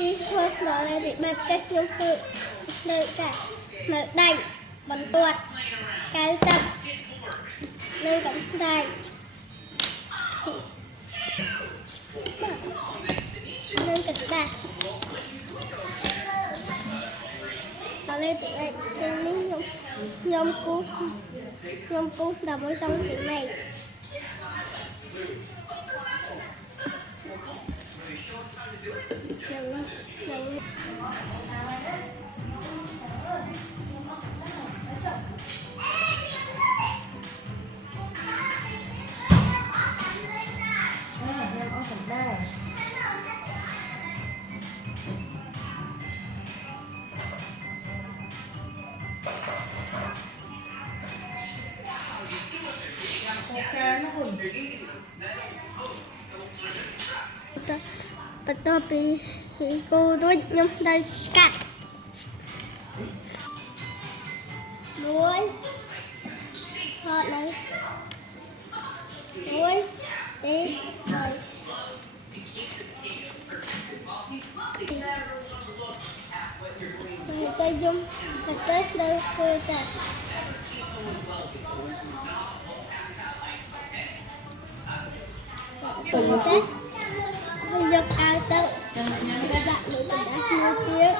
khi thôi nó lại bị bật cách nhung sự nơi cả mở đành bắn tuột cái tập nơi cắm tay nên cẩn thận nó lên tụi này trên ní nhôm cú nằm ở trong tụi này Betul piku tu nhom đây cắt đuôi họ này đuôi đi rồi người ta dùng người ta đâu cười cả người ta dục ao tự bạn nữ đã nuôi tiếng